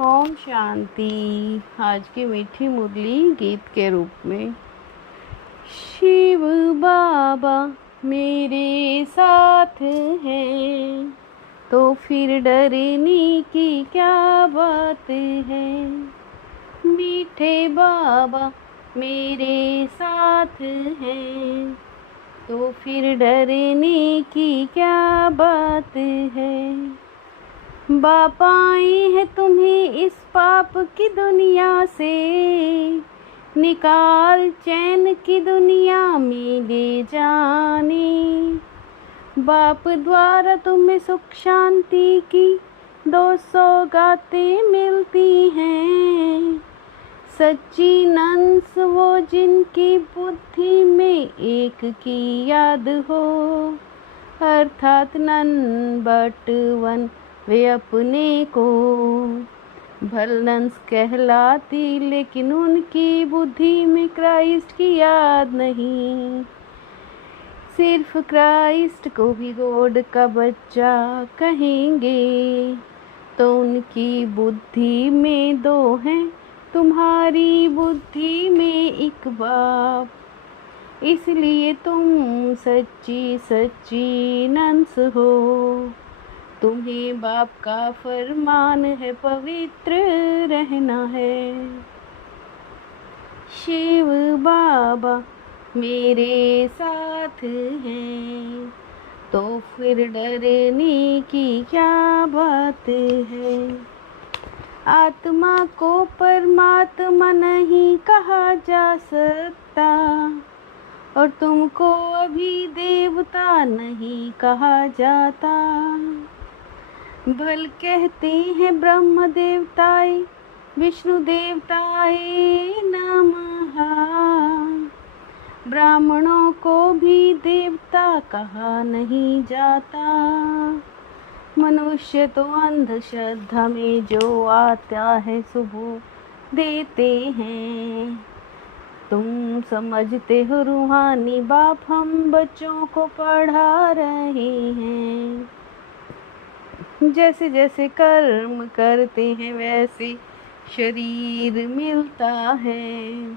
ओम शांति। आज की मीठी मुरली गीत के रूप में। शिव बाबा मेरे साथ हैं तो फिर डरने की क्या बात है। मीठे बाबा मेरे साथ हैं तो फिर डरने की क्या बात है। बाप आए हैं तुम्हें इस पाप की दुनिया से, निकाल चैन की दुनिया में ले जाने। बाप द्वारा तुम्हें सुख शांति की 200 गातें मिलती हैं। सच्ची नंस वो जिनकी बुद्धि में एक की याद हो, अर्थात नन बट वन वे अपने को भलनंस कहलाती, लेकिन उनकी बुद्धि में क्राइस्ट की याद नहीं। सिर्फ क्राइस्ट को भी गॉड का बच्चा कहेंगे, तो उनकी बुद्धि में 2 हैं, तुम्हारी बुद्धि में एक बाप। इसलिए तुम सच्ची सच्ची नंस हो। तुम्हें बाप का फरमान है, पवित्र रहना है। शिव बाबा मेरे साथ हैं तो फिर डरने की क्या बात है। आत्मा को परमात्मा नहीं कहा जा सकता, और तुमको अभी देवता नहीं कहा जाता। भल कहते हैं ब्रह्म देवताए विष्णु देवताए नमः। ब्राह्मणों को भी देवता कहा नहीं जाता। मनुष्य तो अंधश्रद्धा में जो आता है सुबह देते हैं। तुम समझते हो रूहानी बाप हम बच्चों को पढ़ा रहे हैं। जैसे जैसे कर्म करते हैं वैसे शरीर मिलता है।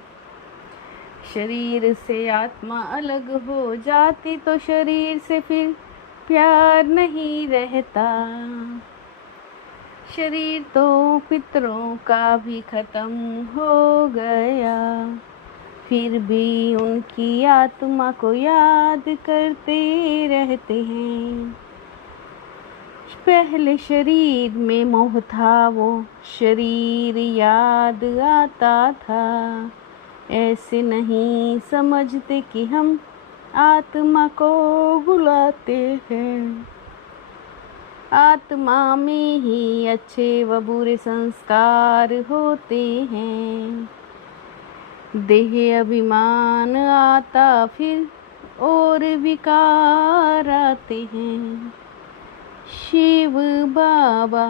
शरीर से आत्मा अलग हो जाती तो शरीर से फिर प्यार नहीं रहता। शरीर तो पितरों का भी खत्म हो गया, फिर भी उनकी आत्मा को याद करते रहते हैं। पहले शरीर में मोह था, वो शरीर याद आता था। ऐसे नहीं समझते कि हम आत्मा को बुलाते हैं। आत्मा में ही अच्छे व बुरे संस्कार होते हैं। देह अभिमान आता फिर और विकार आते हैं। शिव बाबा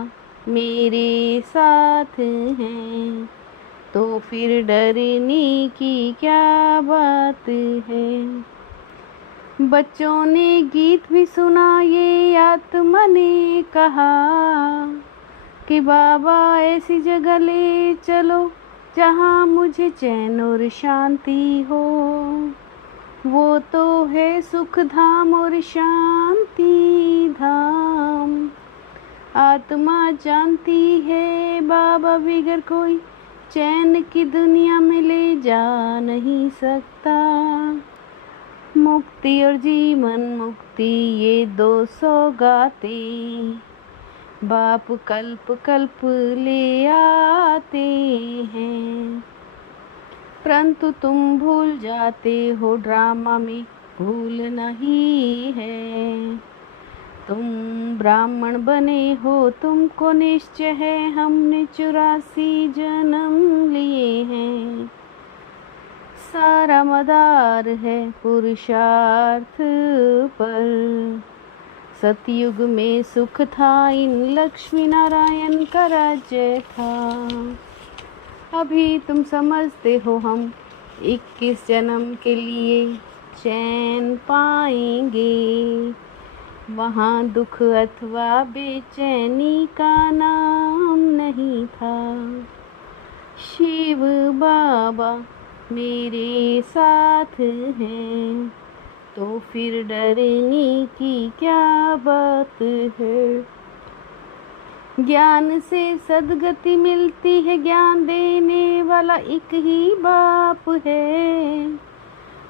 मेरे साथ हैं तो फिर डरने की क्या बात है। बच्चों ने गीत भी सुना, ये आत्मा ने कहा कि बाबा ऐसी जगह ले चलो जहाँ मुझे चैन और शांति हो। वो तो है सुख धाम और शांति धाम। आत्मा जानती है बाबा बिगर कोई चैन की दुनिया में ले जा नहीं सकता। मुक्ति और जीवन मुक्ति ये 2 सौगातें बाप कल्प कल्प ले आते हैं। परंतु तुम भूल जाते हो ड्रामा में भूल नहीं है। तुम ब्राह्मण बने हो, तुमको निश्चय है हमने 84 जन्म लिए हैं। सारा मदार है पुरुषार्थ पर। सतयुग में सुख था, इन लक्ष्मी नारायण का राज्य था। अभी तुम समझते हो हम 21 जन्म के लिए चैन पाएंगे। वहाँ दुख अथवा बेचैनी का नाम नहीं था। शिव बाबा मेरे साथ हैं, तो फिर डरने की क्या बात है। ज्ञान से सद्गति मिलती है, ज्ञान देने वाला एक ही बाप है।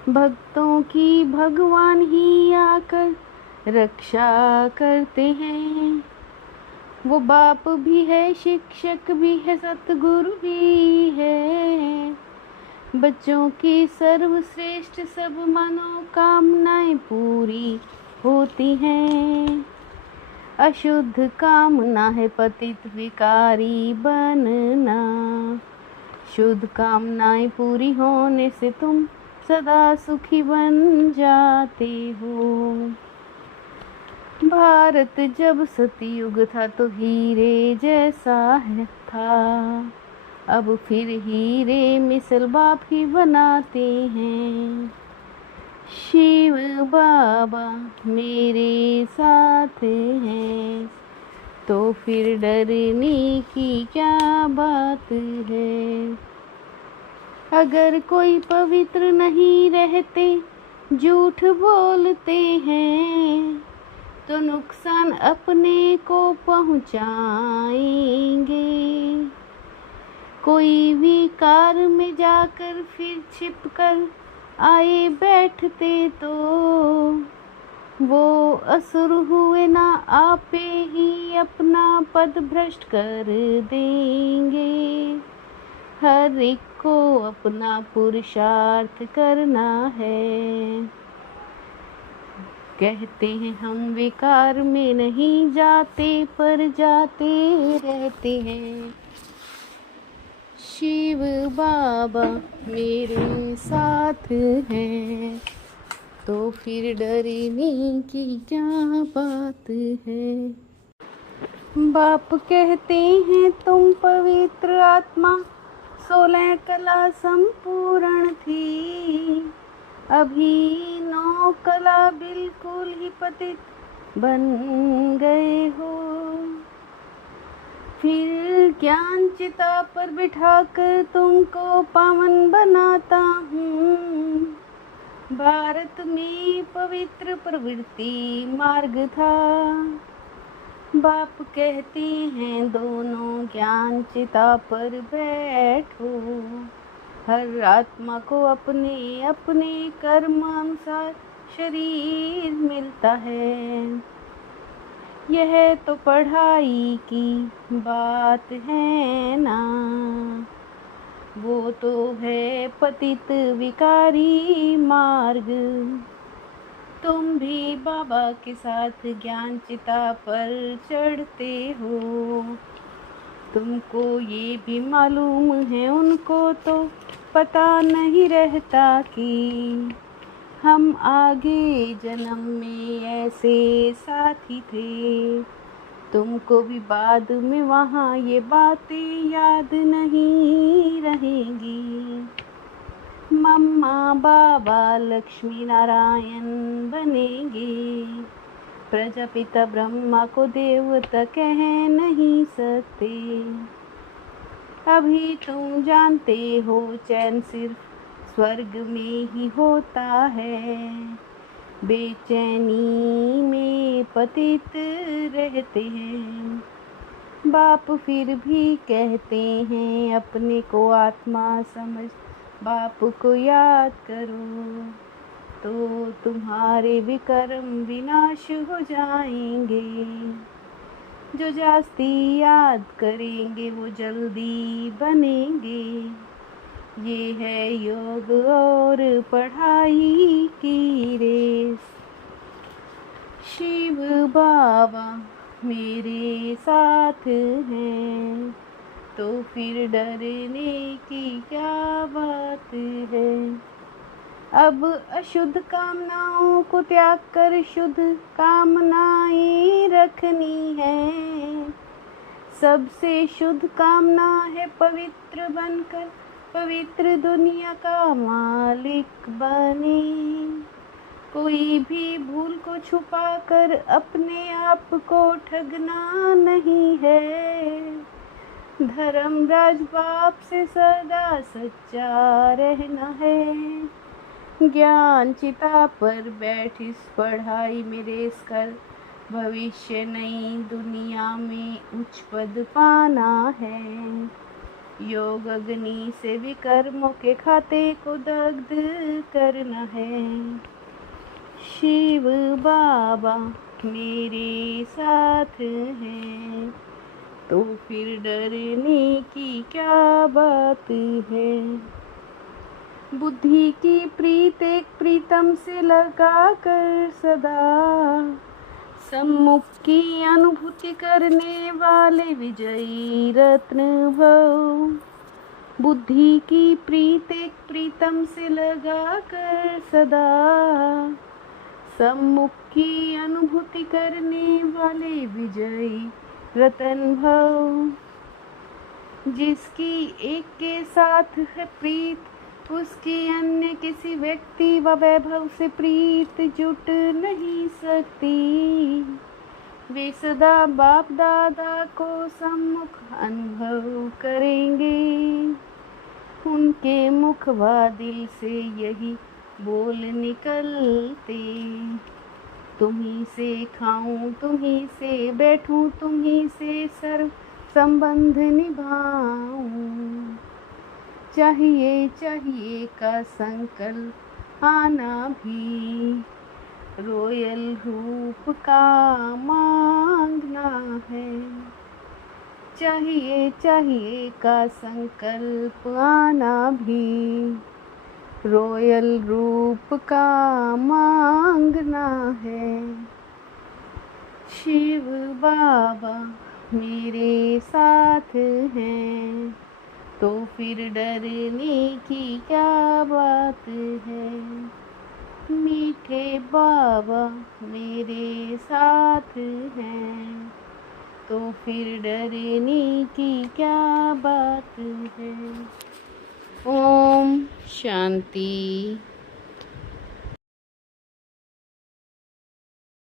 भक्तों की भगवान ही आकर रक्षा करते हैं। वो बाप भी है, शिक्षक भी है, सतगुरु भी है। बच्चों की सर्वश्रेष्ठ सब मनोकामनाएं पूरी होती हैं। अशुद्ध कामना है पतित विकारी बनना, शुद्ध कामनाएं पूरी होने से तुम सदा सुखी बन जाते हो। भारत जब सतयुग था तो हीरे जैसा है था, अब फिर हीरे मिसल बाप ही बनाते हैं। शिव बाबा मेरे साथ हैं, तो फिर डरने की क्या बात है। अगर कोई पवित्र नहीं रहते, झूठ बोलते हैं, तो नुकसान अपने को पहुंचाएंगे। कोई भी कार में जाकर फिर छिपकर आए बैठते, तो वो असुर हुए ना, आपे ही अपना पद भ्रष्ट कर देंगे। हर एक को अपना पुरुषार्थ करना है। कहते हैं हम विकार में नहीं जाते, पर जाते रहते हैं। शिव बाबा मेरे साथ हैं, तो फिर डरने की क्या बात है। बाप कहते हैं तुम पवित्र आत्मा, 16 कला संपूर्ण थी, अभी 9 कला बिल्कुल ही पतित बन गए हो। फिर ज्ञान चिता पर बिठाकर तुमको पावन बनाता हूँ। भारत में पवित्र प्रवृत्ति मार्ग था। बाप कहते हैं दोनों ज्ञान चिता पर बैठो। हर आत्मा को अपने अपने कर्म अनुसार शरीर मिलता है। यह तो पढ़ाई की बात है ना, वो तो है पतित विकारी मार्ग। तुम भी बाबा के साथ ज्ञान चिता पर चढ़ते हो। तुमको ये भी मालूम है, उनको तो पता नहीं रहता कि हम आगे जन्म में ऐसे साथी थे। तुमको भी बाद में वहाँ ये बातें याद नहीं रहेंगी। मम्मा बाबा लक्ष्मी नारायण बनेंगे। प्रजापिता ब्रह्मा को देवता कह नहीं सकते। अभी तुम जानते हो चैन सिर्फ स्वर्ग में ही होता है। बेचैनी में पतित रहते हैं। बाप फिर भी कहते हैं अपने को आत्मा समझ बाप को याद करो, तो तुम्हारे विकर्म विनाश हो जाएंगे। जो जास्ती याद करेंगे वो जल्दी बनेंगे। ये है योग और पढ़ाई की रेस। शिव बाबा मेरे साथ हैं, तो फिर डरने की क्या बात है। अब अशुद्ध कामनाओं को त्याग कर शुद्ध कामनाएं रखनी है। सबसे शुद्ध कामना है पवित्र बनकर पवित्र दुनिया का मालिक बने। कोई भी भूल को छुपा कर अपने आप को ठगना नहीं है। धर्मराज बाप से सदा सच्चा रहना है। ज्ञान चिता पर बैठ इस पढ़ाई में रेस कर, भविष्य नई दुनिया में उच्च पद पाना है। योग अग्नि से भी कर्मों के खाते को दग्ध करना है। शिव बाबा मेरे साथ हैं, तो फिर डरने की क्या बात है। बुद्धि की प्रीत एक प्रीतम से लगा कर सदा, सम्मुख की अनुभूति करने वाले विजयी रत्न भव। बुद्धि की प्रीत एक प्रीतम से लगा कर सदा, सम्मुख की अनुभूति करने वाले विजयी रतन भव। जिसकी एक के साथ है प्रीत, उसकी अन्य किसी व्यक्ति व वैभव से प्रीत जुट नहीं सकती। वे सदा बाप दादा को सम्मुख अनुभव करेंगे। उनके मुख व दिल से यही बोल निकलते, तुम्ही से खाऊं तुम्ही से बैठूं तुम्ही से सर्व संबंध निभाऊं। चाहिए चाहिए का संकल्प आना भी, रॉयल रूप का मांगना है। चाहिए चाहिए का संकल्प आना भी, रॉयल रूप का मांगना है। शिव बाबा मेरे साथ हैं, तो फिर डरने की क्या बात है। मीठे बाबा मेरे साथ हैं, तो फिर डरने की क्या बात है। ओम शांति।